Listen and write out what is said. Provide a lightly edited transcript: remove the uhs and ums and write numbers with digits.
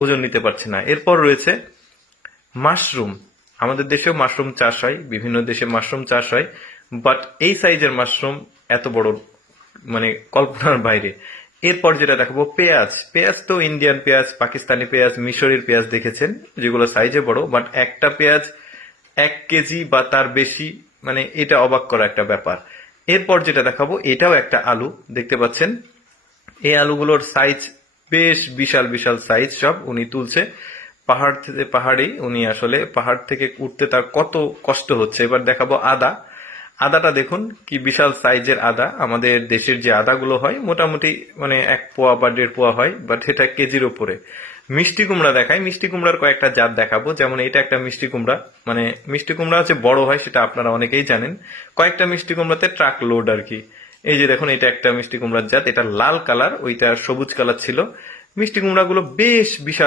ওজন নিতে পারছে না। এরপর রয়েছে মাশরুম। আমাদের দেশেও মাশরুম চাষ হয়, বিভিন্ন দেশে মাশরুম চাষ হয়, বাট এই সাইজের মাশরুম এত বড়, মানে কল্পনার বাইরে। এরপর যেটা দেখাবো পেঁয়াজ। পেঁয়াজ তো ইন্ডিয়ান পেঁয়াজ, পাকিস্তানি পেঁয়াজ, মিশরের পেঁয়াজ দেখেছেন, যেগুলো সাইজে বড়, বাট একটা পেঁয়াজ 1 কেজি বা তার বেশি, মানে এটা অবাক করা একটা ব্যাপার। এরপর যেটা দেখাবো এটাও একটা আলু, দেখতে পাচ্ছেন এই আলুগুলোর সাইজ বেশ বিশাল বিশাল সাইজ, সব উনি তুলছে পাহাড় থেকে। পাহাড়েই উনি আসলে পাহাড় থেকে উঠতে তার কত কষ্ট হচ্ছে। এবার দেখাবো আদা। আদাটা দেখুন কি বিশাল সাইজের আদা। আমাদের দেশের যে আদাগুলো হয় মোটামুটি মানে 1 পোয়া বা 1.5 পোয়া হয়, বাট এটা কেজির উপরে। মিষ্টি কুমড়া দেখায়, মিষ্টি কুমড়ার কয়েকটা জাত দেখাবো। যেমন এটা একটা মিষ্টি কুমড়া, মানে মিষ্টি কুমড়া হচ্ছে বড় হয়, সেটা আপনারা অনেকেই জানেন। কয়েকটা মিষ্টি কুমড়াতে ট্রাক লোড আর কি। এই যে দেখুন এটা একটা মিষ্টি কুমড়ার জাত, এটা লাল কালার, ওইটা সবুজ কালার ছিল। মিষ্টি কুমড়াগুলো বেশ বিশাল